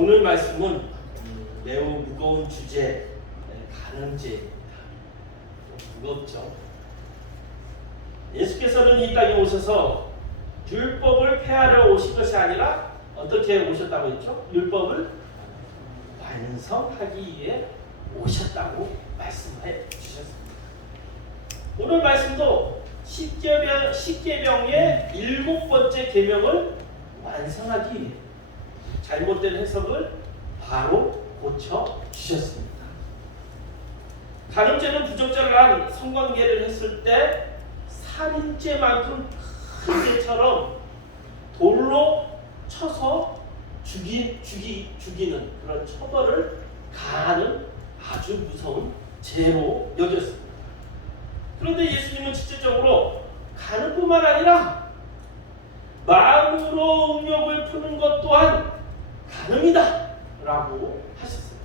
오늘 말씀은 매우 무거운 주제, 간음죄입니다. 무겁죠. 예수께서는 이 땅에 오셔서 율법을 폐하러 오신 것이 아니라 어떻게 오셨다고 했죠? 율법을 완성하기 위해 오셨다고 말씀해 주셨습니다. 오늘 말씀도 십계명의 7번째 계명을 완성하기 위해 잘못된 해석을 바로 고쳐 주셨습니다. 간음죄는 부적절을 한 성관계를 했을 때 살인죄만큼 큰 죄처럼 돌로 쳐서 죽이는 그런 처벌을 가하는 아주 무서운 죄로 여겼습니다. 그런데 예수님은 직접적으로 간음뿐만 아니라 마음으로 음욕을 푸는 것 또한 간음이다 라고 하셨어요.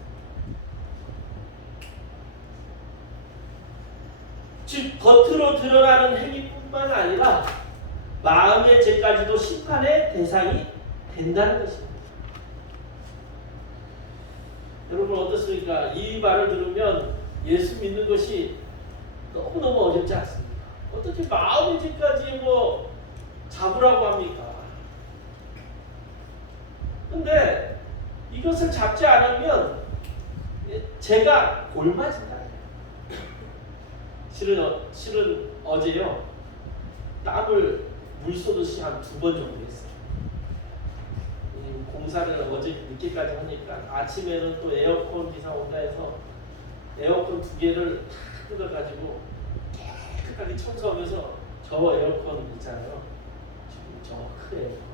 즉 겉으로 드러나는 행위뿐만 아니라 마음의 죄까지도 심판의 대상이 된다는 것입니다. 여러분 어떻습니까? 이 말을 들으면 예수 믿는 것이 너무너무 어렵지 않습니까? 어떻게 마음의 죄까지 잡으라고 합니까? 근데 이것을 잡지 않으면 죄가 골맞은다. 실은 어제요 땀을 물 쏘듯이 한 2번 정도 했어요. 공사를 어제 늦게까지 하니까 아침에는 또 에어컨 기사 온다 해서 에어컨 2개를 다 뜯어가지고 깨끗하게 청소하면서 저 에어컨 있잖아요. 저 큰 에어컨.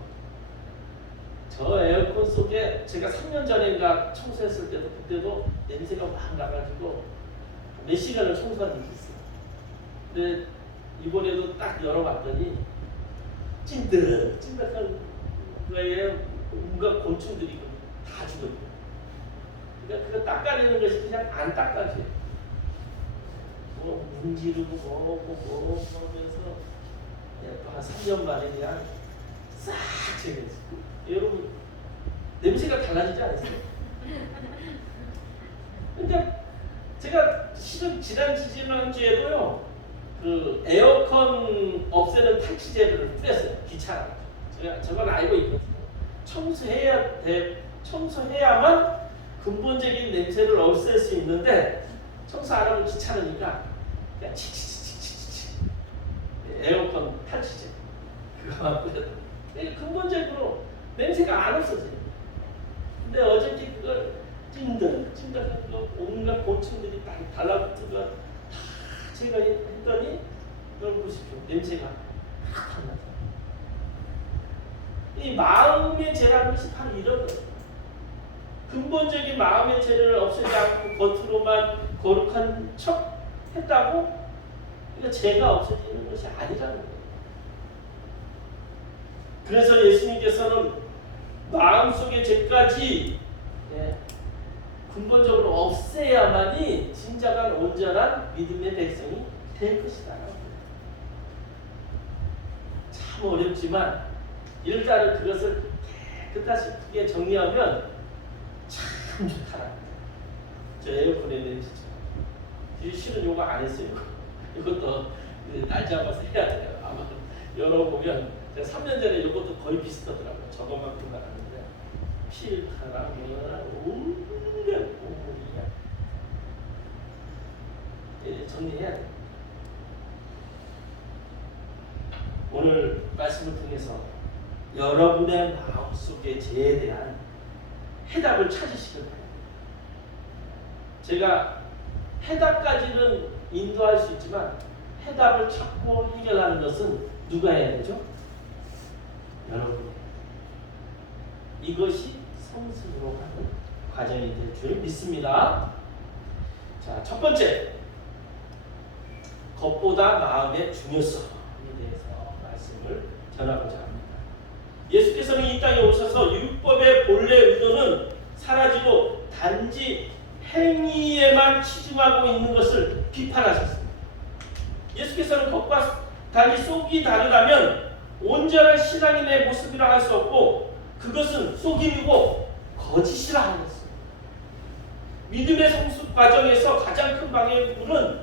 저 에어컨 속에 제가 3년 전인가 청소했을 때도 그때도 냄새가 막 나가지고 몇 시간을 청소한 적이 있어요. 근데 이번에도 딱 열어봤더니 찐득찐득한 거에 온갖 곤충들이 다 죽어요. 그러니까 그거 닦아내는 것이 그냥 안 닦아져요. 문지르고 뭐고 하면서 또 한 3년 만에 그냥 싹 제거했어요. 여러분 냄새가 달라지지 않았어요? 그러니까 제가 실은 지난주에도요 그 에어컨 없애는 탈취제를 뿌렸어요. 귀찮아. 저건 알고 있거든요. 청소해야만 근본적인 냄새를 없앨 수 있는데 청소 안 하면 귀찮으니까 그냥 치치치치치치 에어컨 탈취제 그거만 뿌렸어요. 근본적으로 냄새가 안 없어져요. 근데 어저께 그걸 찐득찐득한 거 온갖 곤충들이 딱 달라붙은 거 다 제거했더니 여러분 보십시오. 냄새가 확 나죠. 이 마음의 죄라는 것이 바로 이런 거예요. 근본적인 마음의 죄를 없애지 않고 겉으로만 거룩한 척 했다고 그러니까 죄가 없어지는 것이 아니라는 거예요. 그래서 예수님께서는 마음속의 죄까지 근본적으로 없애야만이 진정한 온전한 믿음의 백성이 될 것이다. 참 어렵지만 일단은 그것을 깨끗하게 크게 정리하면 참 좋더라. 저 에어컨의 냄새죠. 실은 요거 안 했어요. 이것도 날 잡아서 해야 돼요. 아마 열어보면 제가 3년 전에 이것도 거의 비슷하더라고요. 저것만큼 나갔는데 필터랑 뭐랑 온갖 오물이야. 정리해야 돼. 오늘 말씀을 통해서 여러분의 마음속의 죄에 대한 해답을 찾으시길 바랍니다. 제가 해답까지는 인도할 수 있지만 해답을 찾고 해결하는 것은 누가 해야 되죠? 여러분. 이것이 성숙으로 가는 과정이 될 줄 믿습니다. 자, 첫 번째, 겉보다 마음의 중요성에 대해서 말씀을 전하고자 합니다. 예수께서는 이 땅에 오셔서 율법의 본래 의도는 사라지고 단지 행위에만 치중하고 있는 것을 비판하셨습니다. 예수께서는 겉과 달리 속이 다르다면 온전한 신앙인의 모습이라 할 수 없고 그것은 속임이고 거짓이라 하였어요. 믿음의 성숙 과정에서 가장 큰 방해물은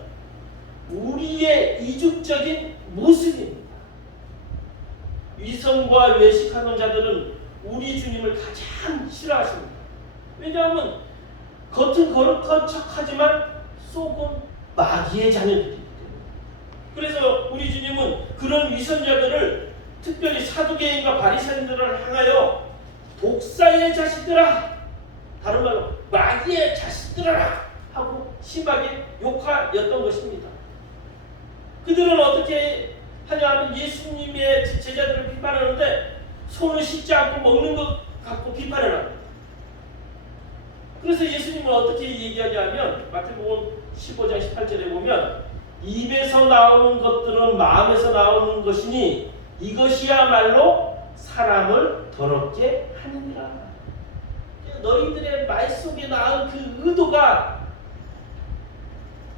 우리의 이중적인 모습입니다. 위선과 외식하는 자들은 우리 주님을 가장 싫어하십니다. 왜냐하면 겉은 거룩한 척하지만 속은 마귀의 자녀들이기 때문에. 그래서 우리 주님은 그런 위선자들을 특별히 사두개인과 바리새인들을 향하여 독사의 자식들아, 다른 말로 마귀의 자식들아 하고 심하게 욕하였던 것입니다. 그들은 어떻게 하냐 하면 예수님의 제자들을 비판하는데 손을 씻지 않고 먹는 것 갖고 비판을 합니다. 그래서 예수님은 어떻게 얘기하냐면 마태복음 15장 18절에 보면 입에서 나오는 것들은 마음에서 나오는 것이니 이것이야말로 사람을 더럽게 하느니라. 너희들의 말 속에 나온 그 의도가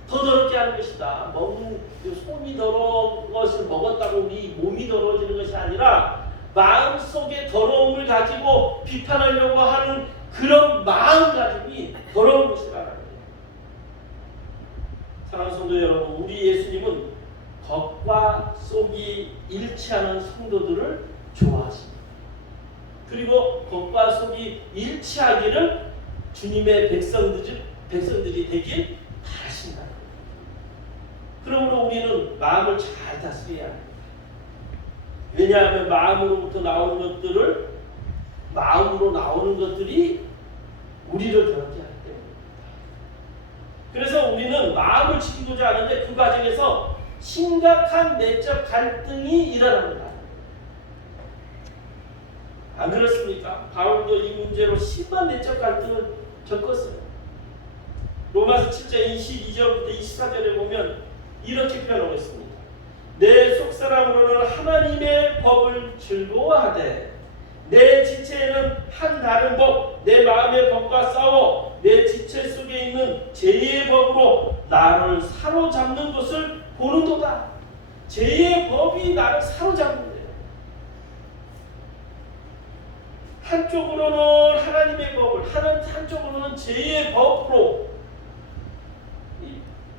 더 더럽게 하는 것이다. 먹는 손이 더러운 것을 먹었다고 우리 몸이 더러워지는 것이 아니라 마음속에 더러움을 가지고 비판하려고 하는 그런 마음가짐이 더러운 것이라는 거예요. 사랑하는 성도 여러분, 우리 예수님은 겉과 속이 일치하는 성도들을 좋아하십니다. 그리고 겉과 속이 일치하기를 주님의 백성들이 되길 바라신다. 그러므로 우리는 마음을 잘 다스려야 합니다. 왜냐하면 마음으로부터 나오는 것들을 마음으로 나오는 것들이 우리를 더럽게 하기 때문입니다. 그래서 우리는 마음을 지키고자 하는데 그 과정에서 심각한 내적 갈등이 일어납니다. 안 그렇습니까? 바울도 이 문제로 심한 내적 갈등을 겪었어요. 로마서 7장 22절부터 24절에 보면 이렇게 표현하고 있습니다. 내 속사람으로는 하나님의 법을 즐거워하되 내 지체에는 한 다른 법, 내 마음의 법과 싸워 내 지체 속에 있는 죄의 법으로 나를 사로잡는 것을 보는도다. 죄의 법이 나를 사로잡는 거예요. 한쪽으로는 하나님의 법을, 한쪽으로는 죄의 법으로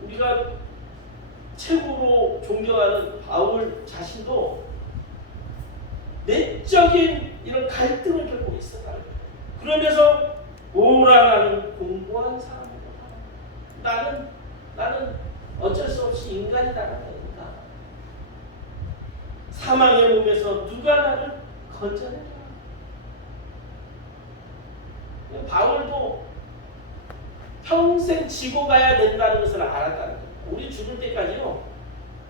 우리가 최고로 존경하는 바울 자신도 내적인 이런 갈등을 겪고 있어요. 그러면서 나는 공부한 사람이다. 나는 어쩔 수 없이 인간이다라는 인간. 사망의 몸에서 누가 나를 건져내라. 바울도 평생 지고 가야 된다는 것을 알았다는 거예요. 우리 죽을 때까지요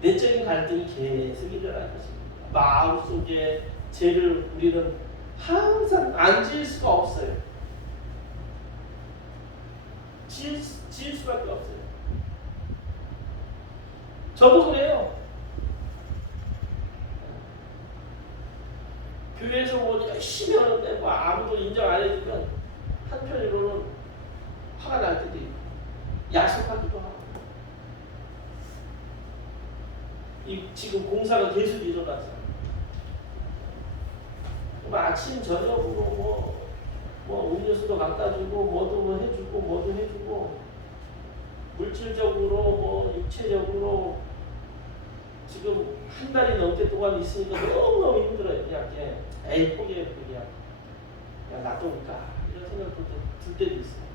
내적인 갈등이 계속 일어날 것입니다. 마음속에 죄를 우리는 항상 안 지을 수가 없어요. 지을 수밖에 없어요. 저도 그래요. 교회에서 뭐 열심히 하는데 뭐 아무도 인정 안 해주면 한편으로는 화가 날 때도 있고 야속하기도 하고. 지금 공사가 계속 일어나잖아요. 아침 저녁으로 뭐 음료수도 갖다 주고 뭐도 해주고 물질적으로 뭐 육체적으로 지금 한 달이 넘게 동안 있으니까 너무너무 힘들어요. 그냥 에이 포기해 그냥 놔둘까 이런 생각도 들 때도 있어요.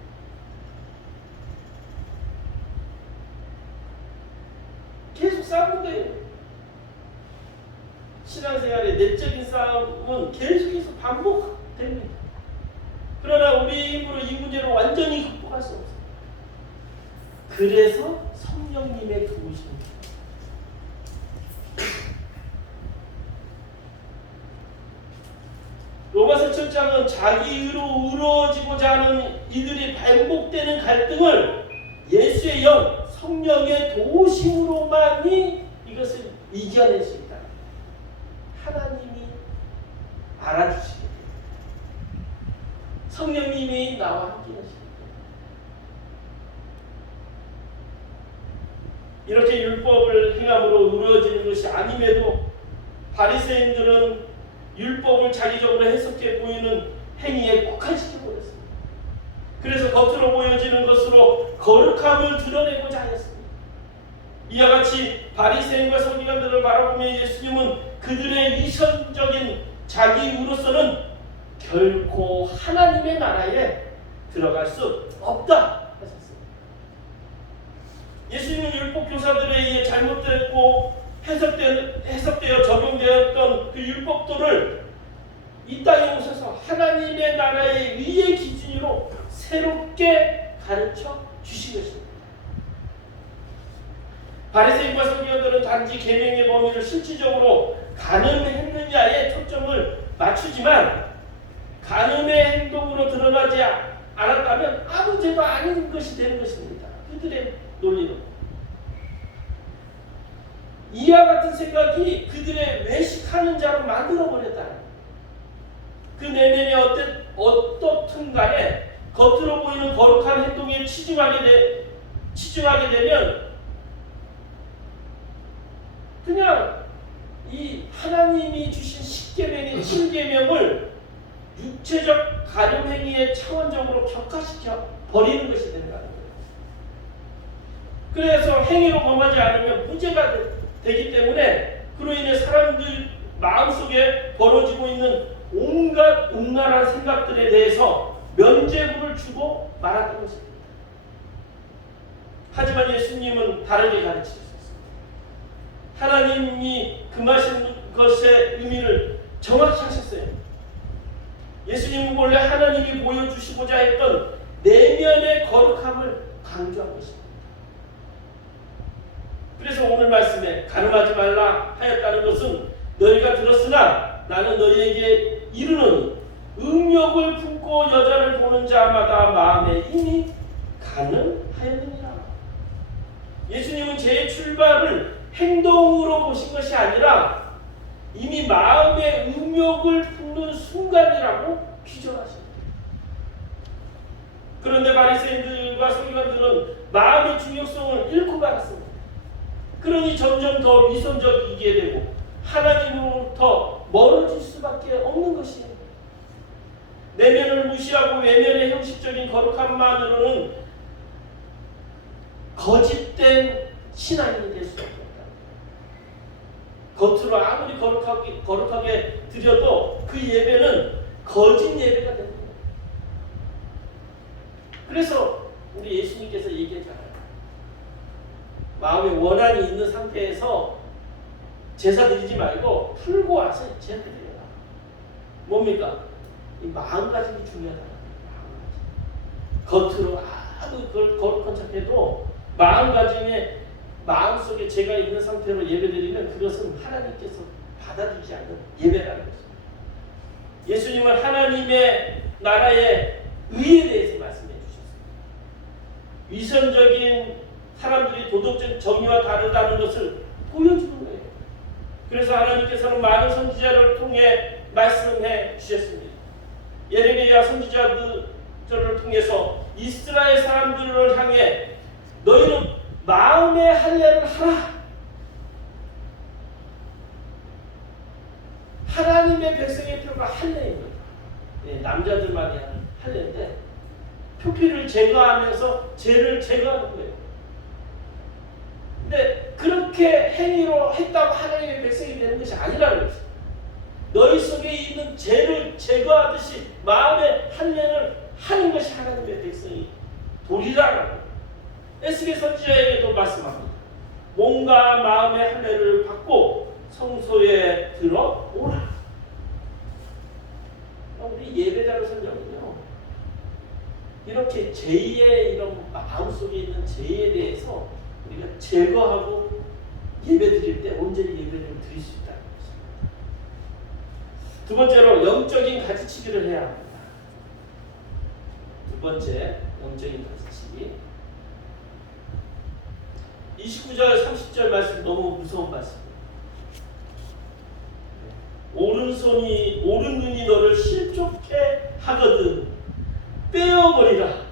계속 싸우는 거예요. 신앙생활의 내적인 싸움은 계속해서 반복됩니다. 그러나 우리 힘으로 이 문제를 완전히 극복할 수 없어요. 그래서 성령님의 도우심입니다. 로마서 7장은 자기 의로 이루어지고자 하는 이들이 반복되는 갈등을 예수의 영, 성령의 도우심으로만이 이것을 이겨낼 수 있다. 하나님이 알아주시게 됩니다. 성령님이 나와 함께 하시게 됩니다. 이렇게 율법을 행함으로 이루어지는 것이 아님에도 바리새인들은 율법을 자기적으로 해석해 보이는 행위에 국한시켜 버렸습니다. 그래서 겉으로 보여지는 것으로 거룩함을 드러내고자 하였습니다. 이와 같이 바리새인과 서기관들을 바라보며 예수님은 그들의 위선적인 자기로서는 결코 하나님의 나라에 들어갈 수 없다 하셨습니다. 예수님은 율법 교사들에 의해 잘못됐고 해석되어 적용되었던 그 율법도를 이 땅에 오셔서 하나님의 나라의 위의 기준으로 새롭게 가르쳐 주신 것입니다. 바리새인과 서기관들은 단지 계명의 범위를 실질적으로 간음했느냐에 초점을 맞추지만 간음의 행동으로 드러나지 않았다면 아무 죄도 아닌 것이 되는 것입니다. 그들의 논리로. 이와 같은 생각이 그들의 외식하는 자로 만들어버렸다. 그 내면이 어떻든 간에 겉으로 보이는 거룩한 행동에 치중하게 되면 그냥 이 하나님이 주신 십계명의 칠계명을 육체적 가늠행위의 차원적으로 격화시켜 버리는 것이 된다는 거예요. 그래서 행위로 범하지 않으면 무죄가 되기 때문에 그로 인해 사람들 마음속에 벌어지고 있는 온갖 음란한 생각들에 대해서 면죄부를 주고 말았던 것입니다. 하지만 예수님은 다르게 가르치셨습니다. 하나님이 금하신 것의 의미를 정확히 하셨어요. 예수님은 원래 하나님이 보여주시고자 했던 내면의 거룩함을 강조한 것입니다. 그래서 오늘 말씀에 간음하지 말라 하였다는 것은 너희가 들었으나 나는 너희에게 이르노니 음욕을 품고 여자를 보는 자마다 마음에 이미 간음하였느니라. 예수님은 제 출발을 행동으로 보신 것이 아니라 이미 마음의 음욕을 품는 순간이라고 규정하십니다. 그런데 바리새인들과 서기관들은 마음의 중요성을 잃고 말았습니다. 그러니 점점 더 위선적이게 되고 하나님으로부터 멀어질 수밖에 없는 것이에요. 내면을 무시하고 외면의 형식적인 거룩함만으로는 거짓된 신앙이 될 수 없다. 겉으로 아무리 거룩하게 드려도 그 예배는 거짓 예배가 됩니다. 그래서 우리 예수님께서 얘기했잖아요. 마음에 원한이 있는 상태에서 제사 드리지 말고 풀고 와서 제사 드려라. 뭡니까? 이 마음가짐이 중요하다. 겉으로 아무 거룩한 척해도 마음가짐에 마음속에 죄가 있는 상태로 예배드리면 그것은 하나님께서 받아들이지 않는 예배라는 것입니다. 예수님은 하나님의 나라의 의에 대해서 말씀해 주셨습니다. 위선적인 사람들이 도덕적 정의와 다르다는 것을 보여주는 거예요. 그래서 하나님께서는 많은 선지자를 통해 말씀해 주셨습니다. 예레미야 선지자들을 통해서 이스라엘 사람들을 향해 너희는 마음의 할례를 하라. 하나님의 백성의 표가 할례입니다. 네, 남자들만이 하는 할례인데 표피를 제거하면서 죄를 제거하는 거예요. 근데 그렇게 행위로 했다고 하나님의 백성이 되는 것이 아니라는 것이죠. 너희 속에 있는 죄를 제거하듯이 마음의 할례를 하는 것이 하나님의 백성이 도리라는 거예요. 에스겔 선지자에게도 말씀합니다. 몸과 마음의 할례를 받고 성소에 들어오라. 우리 예배자로 설명은요, 이렇게 죄의 이런 마음속에 있는 죄에 대해서 우리가 제거하고 예배드릴 때 온전히 예배를 드릴 수 있다는 것입니다. 두 번째로 영적인 가지치기를 해야 합니다. 두 번째 영적인 가지치기. 29절 30절 말씀 너무 무서운 말씀입니다. 오른 눈이 너를 실족해 하거든 빼어버리라.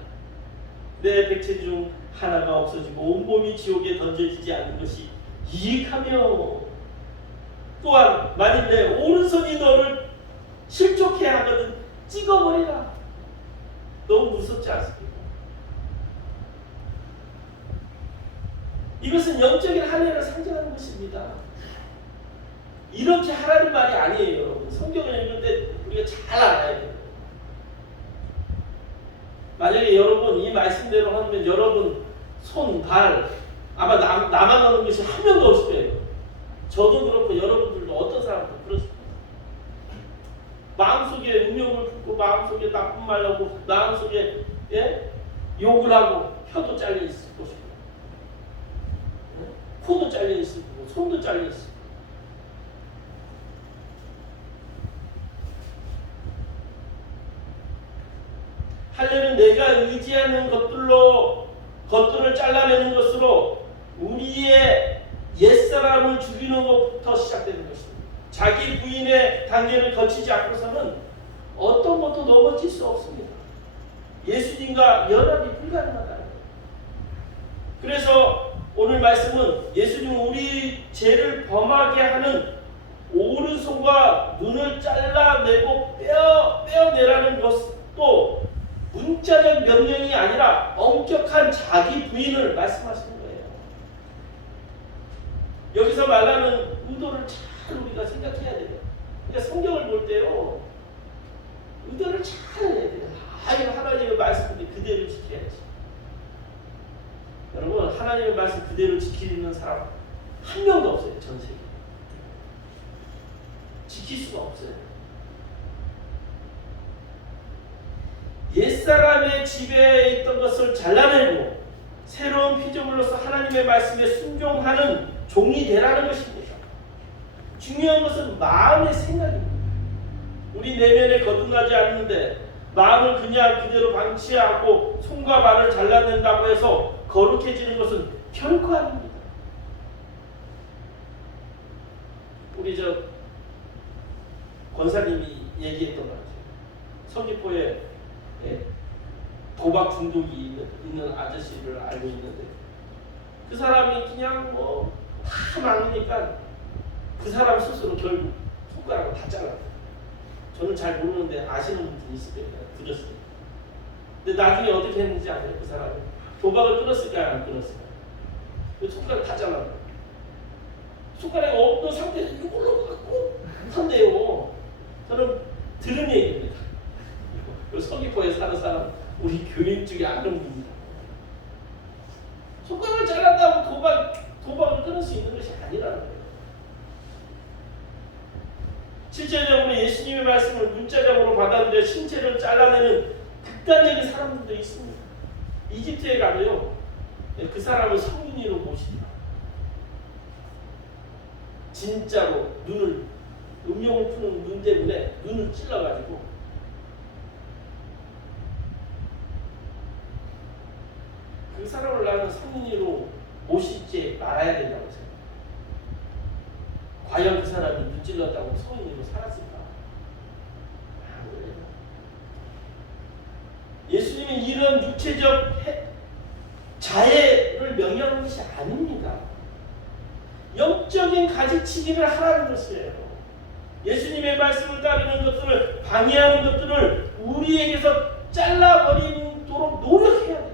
내 백체 중 하나가 없어지고 온몸이 지옥에 던져지지 않는 것이 이익하며 또한 만일 내 오른손이 너를 실족해 하거든 찍어버리라. 너무 무섭지 않습니까? 이것은 영적인 한 해를 상징하는 것입니다. 이렇게 하라는 말이 아니에요, 여러분. 성경을 읽는데 우리가 잘 알아야 돼요. 만약에 여러분 이 말씀대로 하면 여러분 손, 발 아마 나만 하는 것이 한 명도 없을 거예요. 저도 그렇고 여러분들도 어떤 사람도 그렇습니다. 마음속에 음욕을 품고 마음속에 나쁜 말 하고 마음속에 욕을 하고 혀도 잘려 있을 것이고 코도 잘려 있을 거고 손도 잘려 있을 거고 하려는 내가 의지하는 것들을 잘라내는 것으로 우리의 옛사람을 죽이는 것부터 시작되는 것입니다. 자기 부인의 단계를 거치지 않고서는 어떤 것도 넘어질 수 없습니다. 예수님과 연합이 불가능하다. 그래서 오늘 말씀은 예수님 우리 죄를 범하게 하는 오른손과 눈을 잘라내고 빼어내라는 것도 문자적 명령이 아니라 엄격한 자기 부인을 말씀하시는 거예요. 여기서 말하는 의도를 잘 우리가 생각해야 돼요. 그러니까 성경을 볼 때요, 의도를 잘 해야 돼요. 이거 하나님의 말씀인데 그대로 지켜야지. 여러분, 하나님의 말씀 그대로 지키는 사람 한 명도 없어요, 전 세계에. 지킬 수가 없어요. 옛사람의 지배에 있던 것을 잘라내고 새로운 피조물로서 하나님의 말씀에 순종하는 종이 되라는 것입니다. 중요한 것은 마음의 생각입니다. 우리 내면에 거듭나지 않는데 마음을 그냥 그대로 방치하고 손과 발을 잘라낸다고 해서 거룩해지는 것은 결코 아닙니다. 우리 권사님이 얘기했던 것 같아요. 서귀포에 도박 중독이 있는 아저씨를 알고 있는데 그 사람이 그냥 다 막으니까 그 사람 스스로 결국 손가락을 다 잘랐어요. 저는 잘 모르는데 아시는 분들이 있을 거예요. 들었어요. 근데 나중에 어떻게 했는지 아세요? 그 사람이 도박을 끊었을까요? 안 끊었을까요? 그 손가락 다 잘랐어요. 손가락이 없는 상태에서 이걸로 갖고 한대요. 저는 들은 얘기입니다. 서귀포에 사는 사람 우리 교인 중에 아는 분입니다. 손가락을 잘랐다고 도박을 끊을 수 있는 것이 아니라는 거예요. 실제적으로 예수님의 말씀을 문자적으로 받아들여 신체를 잘라내는 극단적인 사람들도 있습니다. 이집트에 가도요, 그 사람을 성인으로 모십니다. 진짜로 눈을 음욕을 푸는 눈 때문에 눈을 찔러가지고 그 사람을 나는 성인으로 모시지 말아야 된다고 생각해요. 과연 그 사람이 눈 찔렀다고 성인으로 살았을까? 아니에요. 예수님이 이런 육체적 자해를 명령하는 것이 아닙니다. 영적인 가지치기를 하라는 것이에요. 예수님의 말씀을 따르는 것들을 방해하는 것들을 우리에게서 잘라버리도록 노력해야 돼요.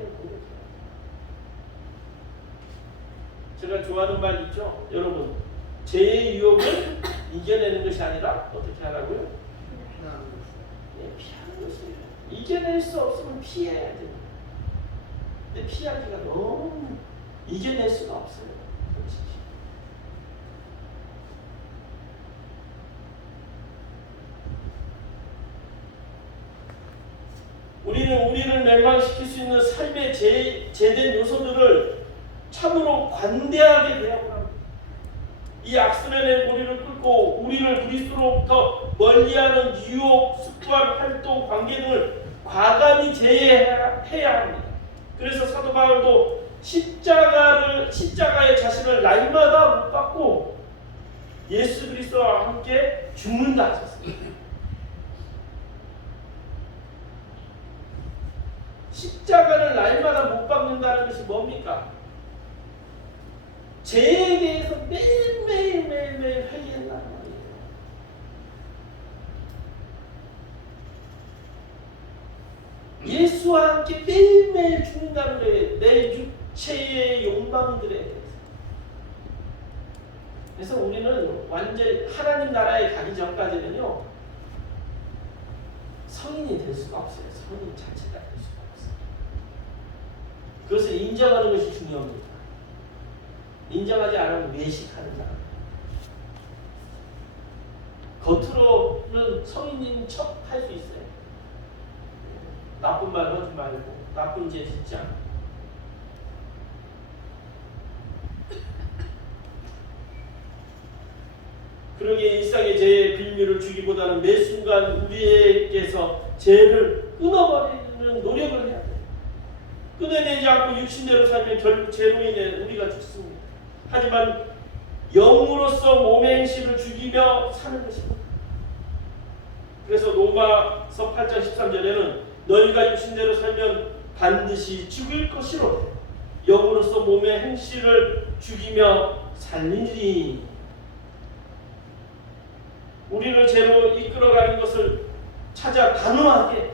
제가 좋아하는 말 있죠? 여러분, 죄의 유혹을 이겨내는 것이 아니라 어떻게 하라고요? 피하는 것이에요. 이겨낼 수 없으면 피해야 돼요. 근데 피하기가 너무 이겨낼 수가 없어요. 솔직히. 우리를 멸망시킬 수 있는 삶의 제된 요소들을 참으로 관대하게 대하고 합니다. 이 악순환의 고리를 끊고 우리를 그리스도로부터 멀리하는 유혹, 습관, 활동, 관계 등을 과감히 제해해야 합니다. 그래서 사도 바울도 십자가의 자신을 날마다 못 받고 예수 그리스도와 함께 죽는다 하셨습니다. 십자가를 날마다 못 박는다는 것이 뭡니까? 죄에 대해서 매일매일 회개한다는 말이에요. 예수와 함께 매일매일 죽는다는 거예요. 내 육체의 욕망들에 대해서. 그래서 우리는 완전 하나님 나라에 가기 전까지는요, 성인이 될 수가 없어요. 성인 자체가 될 수가 없어요. 그것을 인정하는 것이 중요합니다. 인정하지 않으면 외식하는 사람. 겉으로는 성인인 척 할 수 있어요. 나쁜 말 하지 말고, 나쁜 죄 짓지 않고. 그러기에 일상의 죄의 빌미를 주기보다는 매 순간 우리에게서 죄를 끊어버리는 노력을 해야 돼요. 끊어내지 않고 육신대로 살면 결국 죄로 인해 우리가 죽습니다. 하지만 영으로서 몸의 행실을 죽이며 사는 것입니다. 그래서 로마서 8장 13절에는 너희가 육신대로 살면 반드시 죽을 것이로 영으로서 몸의 행실을 죽이며 살리니, 우리를 죄로 이끌어가는 것을 찾아 단호하게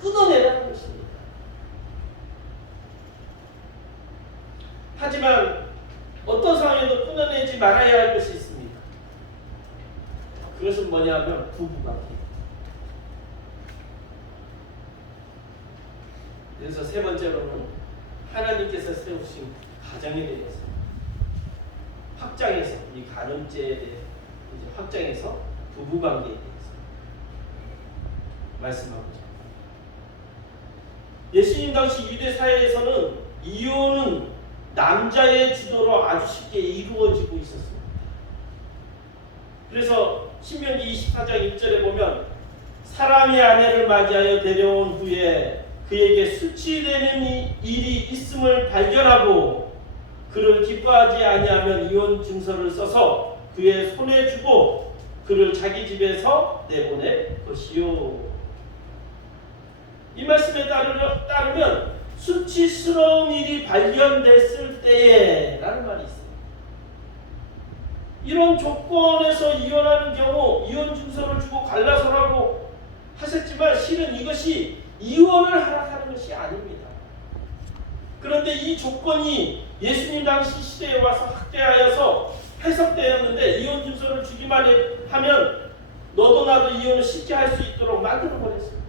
끊어내라는 것입니다. 하지만 어떤 상황에도 끊어내지 말아야 할 것이 있습니다. 그것은 뭐냐면 부부관계. 그래서 세 번째로는 하나님께서 세우신 가정에 대해서 확장해서, 이 가정제에 대해 확장해서 부부관계에 대해서 말씀하고자. 예수님 당시 유대 사회에서는 이혼은 남자의 주도로 아주 쉽게 이루어지고 있었습니다. 그래서 신명기 24장 1절에 보면 사람이 아내를 맞이하여 데려온 후에 그에게 수치되는 일이 있음을 발견하고 그를 기뻐하지 아니하면 이혼 증서를 써서 그의 손에 주고 그를 자기 집에서 내보낼 것이요. 이 말씀에 따르면 수치스러운 일이 발견됐을 때에 라는 말이 있습니다. 이런 조건에서 이혼하는 경우 이혼 증서를 주고 갈라서라고 하셨지만 실은 이것이 이혼을 하라는 것이 아닙니다. 그런데 이 조건이 예수님 당시 시대에 와서 확대하여서 해석되었는데 이혼 증서를 주기만 하면 너도 나도 이혼을 쉽게 할 수 있도록 만들어버렸습니다.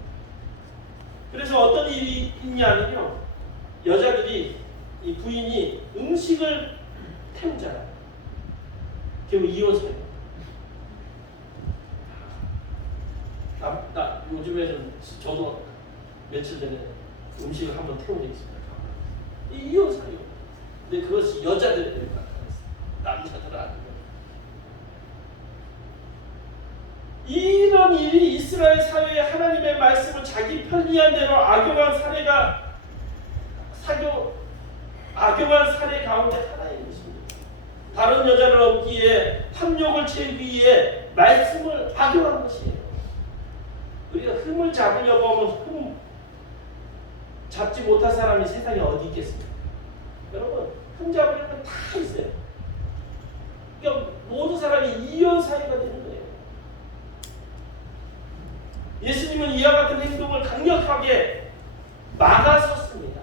그래서 어떤 일이 있냐면요, 여자들이, 이 부인이 음식을 태우잖아요. 결국 이혼 사유. 나 요즘에는 저도 며칠 전에 음식을 한번 태운 적이 있습니다. 이 이혼 사유. 근데 그것이 여자들의 일을 나타냈어요. 남자들은 아니고. 이런 일이 이스라엘 사회에 하나님의 말씀을 자기 편리한 대로 악용한 사례 가운데 하나인 것입니다. 다른 여자를 얻기에 탐욕을 채우기 위해 말씀을 악용한 것이에요. 우리가 흠을 잡으려고 하면 흠 잡지 못한 사람이 세상에 어디 있겠습니까? 여러분, 흠 잡으려면 다 있어요. 그러니까 모든 사람이 이혼 사유가 되는 거예요. 예수님은 이와 같은 행동을 강력하게 막아섰습니다.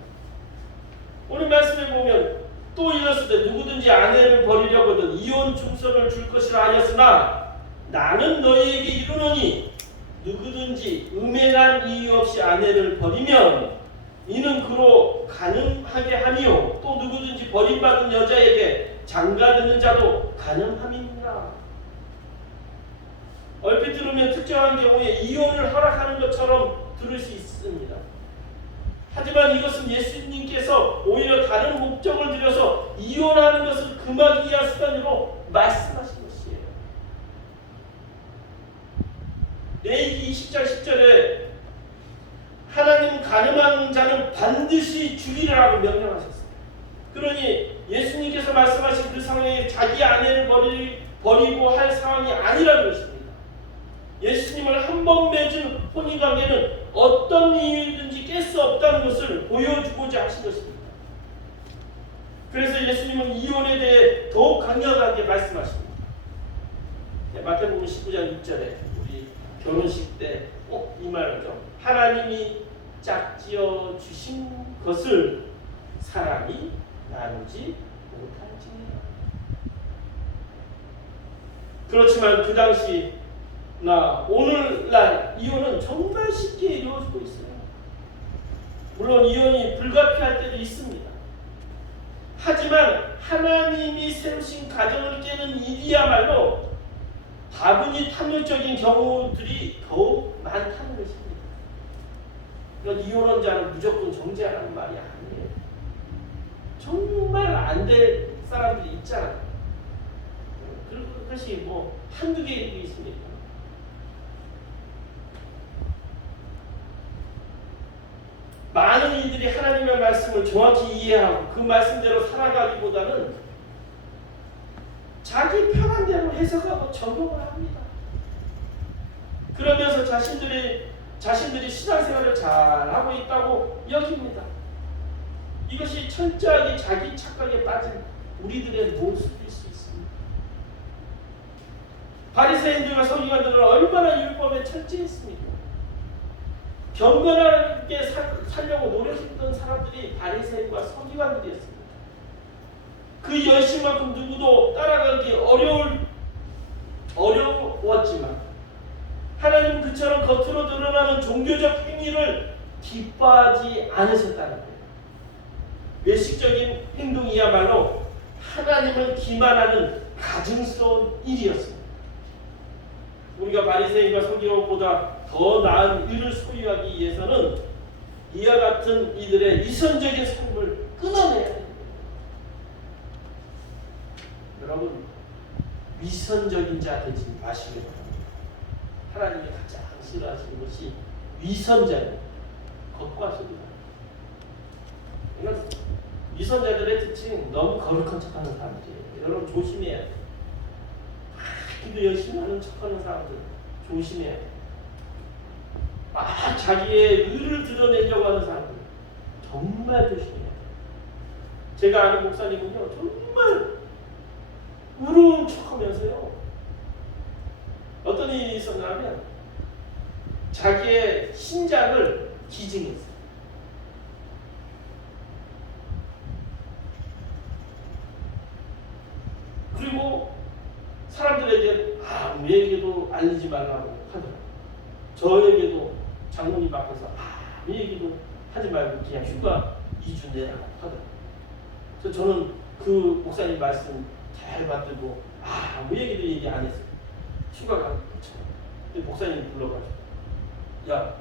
오늘 말씀에 보면 또 이르시되 누구든지 아내를 버리려거든 이혼 증서를 줄 것이라 하였으나 나는 너희에게 이르노니 누구든지 음행한 이유 없이 아내를 버리면 이는 그로 가늠하게 하며 또 누구든지 버림받은 여자에게 장가드는 자도 가늠함이니라. 얼핏 들으면 특정한 경우에 이혼을 허락하는 것처럼 들을 수 있습니다. 하지만 이것은 예수님께서 오히려 다른 목적을 들여서 이혼하는 것을 금하기 위한 수단으로 말씀하신 것이에요. 레위기 20장 10절에 하나님 가늠한 자는 반드시 죽이라고 명령하셨어요. 그러니 예수님께서 말씀하신 그 상황에 자기 아내를 버리고 할 상황이 아니라는 것입니다. 예수님을 한 번 맺은 혼인관계는 어떤 이유든지 깰 수 없다는 것을 보여주고자 하신 것입니다. 그래서 예수님은 이혼에 대해 더욱 강력하게 말씀하십니다. 마태복음 19장 6절에 우리 결혼식 때 꼭 이 말을 하죠. 하나님이 짝지어 주신 것을 사람이 나누지 못할지니라. 그렇지만 그 당시나 오늘날 이혼은 정말 쉽게 이루어지고 있어요. 물론 이혼이 불가피할 때도 있습니다. 하지만 하나님이 세우신 가정을 깨는 일이야말로 다분히 탐욕적인 경우들이 더욱 많다는 것입니다. 그러니까 이혼원자는 무조건 정죄하라는 말이 아니에요. 정말 안 될 사람들이 있잖아요. 그것이 뭐 한두 개 있습니까? 많은 이들이 하나님의 말씀을 정확히 이해하고 그 말씀대로 살아가기보다는 자기 편한 대로 해석하고 적용을 합니다. 그러면서 자신들이 신앙생활을 잘하고 있다고 여깁니다. 이것이 철저하게 자기 착각에 빠진 우리들의 모습일 수 있습니다. 바리새인들과 서기관들은 얼마나 율법에 철저했습니까? 경건하게 살려고 노력했던 사람들이 바리새인과 서기관들이었습니다. 그 열심만큼 누구도 따라가기 어려웠지만 하나님은 그처럼 겉으로 드러나는 종교적 행위를 기뻐하지 않으셨다는 거예요. 외식적인 행동이야말로 하나님을 기만하는 가증스러운 일이었습니다. 우리가 바리새인과 서기관보다 더 나은 일을 소유하기 위해서는 이와 같은 이들의 위선적인 삶을 끊어내야 됩니다. 여러분, 위선적인 자 되지 마시기 바랍니다. 하나님이 가장 싫어하시는 것이 위선자예요. 겉과 속이다. 이건 위선자들의 특징, 너무 거룩한 척하는 사람들이에요. 여러분 조심해야 돼요. 기도 열심히 하는 척하는 사람들 조심해야 돼요. 자기의 의를 드러내려고 하는 사람들 정말 조심해야 돼요. 제가 아는 목사님은요, 정말 의로운 척하면서요, 어떤 일이 있었냐면 자기의 신장을 기증했어요. 그리고 사람들에게 아무에게도 알리지 말라고 하더라고요. 저에게도 장모님 앞에서 아무 얘기도 하지 말고 그냥 휴가 2주 내라고 하더라고요. 그래서 저는 그 목사님 말씀 잘 받들고 아무 얘기도 얘기 안 했어요. 휴가가 그쵸. 근데 목사님이 불러가지고, 야,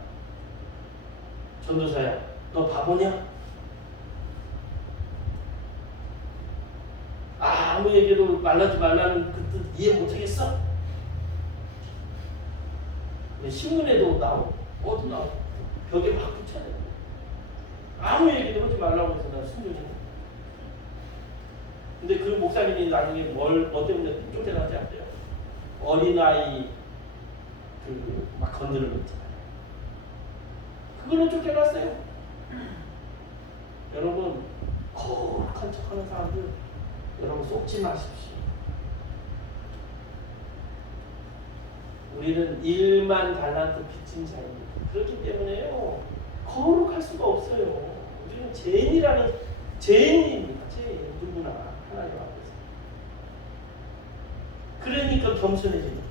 전도사야, 너 바보냐? 아무 얘기도 말하지 말라는 그 뜻 이해 못하겠어? 신문에도 나오고 어디 나오고 벽에 막 붙여야 돼. 아무 얘기도 하지 말라고 해서 난 순종했네. 근데 그 목사님이 나중에 뭐 때문에 쫓겨나지 않대요. 어린아이 막 건드는 거 있잖아요. 그걸로 쫓겨났어요. 여러분, 거룩한 척하는 사람들 여러분 속지 마십시오. 우리는 1만 달란트 빚진 자입니다. 그렇기 때문에요, 거룩할 수가 없어요. 우리는 죄인입니다. 죄인, 누구나 하나님 앞에서. 그러니까 겸손해집니다.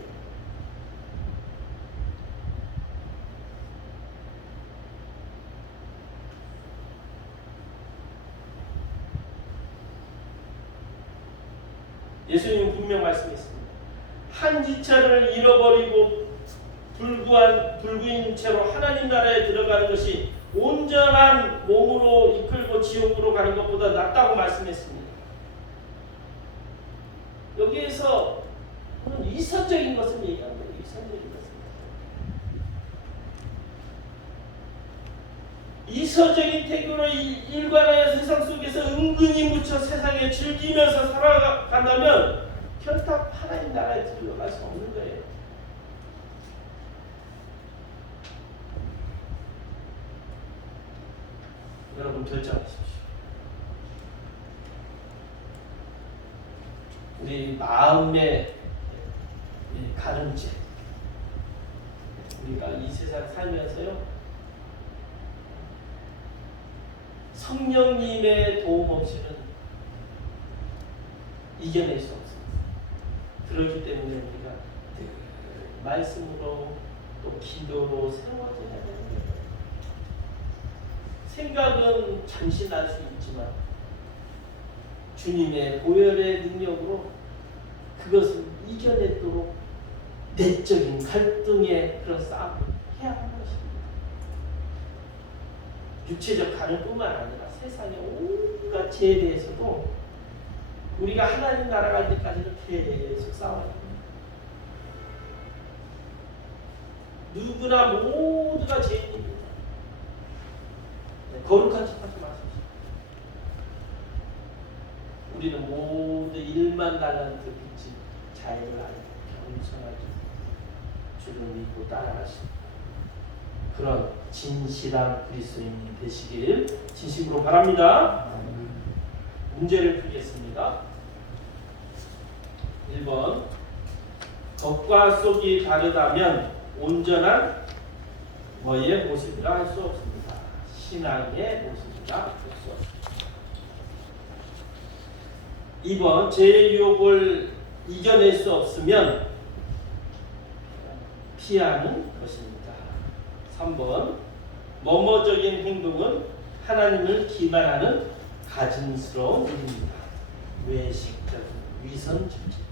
예수님은 분명 말씀했습니다. 한 지체를 잃어버리고 불구인 채로 하나님 나라에 들어가는 것이 온전한 몸으로 이끌고 지옥으로 가는 것보다 낫다고 말씀했습니다. 여기에서 이성적인 것을 얘기합니다. 이성적인 것을. 이성적인 태도로 일관하여 세상 속에서 은근히 묻혀 세상에 즐기면서 살아간다면 결탁 하나님 나라에 들어갈 수 없는 거예요. 여러분 결정하십시오. 우리 마음의 가는 죄, 우리가 이 세상 살면서요, 성령님의 도움 없이는 이겨낼 수 없습니다. 그렇기 때문에 우리가 늘 말씀으로 또 기도로 세워져야 되는 거예요. 생각은 잠시 날 수 있지만 주님의 보혈의 능력으로 그것을 이겨내도록 내적인 갈등의 그런 싸움을 해야 하는 것입니다. 육체적 가능뿐만 아니라 세상의 온갖 죄에 대해서도 우리가 하나님 나라 갈 때까지는 계속 싸워야 합니다. 누구나 모두가 죄인입니다. 거룩한 척하지 마십시오. 우리는 모두 1만 달란트 빚진 자유를 알고 겸손하게 주를 믿고 따라가시고 그런 진실한 그리스도인이 되시길 진심으로 바랍니다. 문제를 풀겠습니다. 1번 겉과 속이 다르다면 온전한 뭐의 모습이라 할 수 없습니다. 신앙의 모습이라 할 수 없습니다. 2번 죄의 유혹을 이겨낼 수 없으면 피하는 것입니다. 3번 머머적인 행동은 하나님을 기만하는 가증스러운 일입니다. 외식적인 위선주의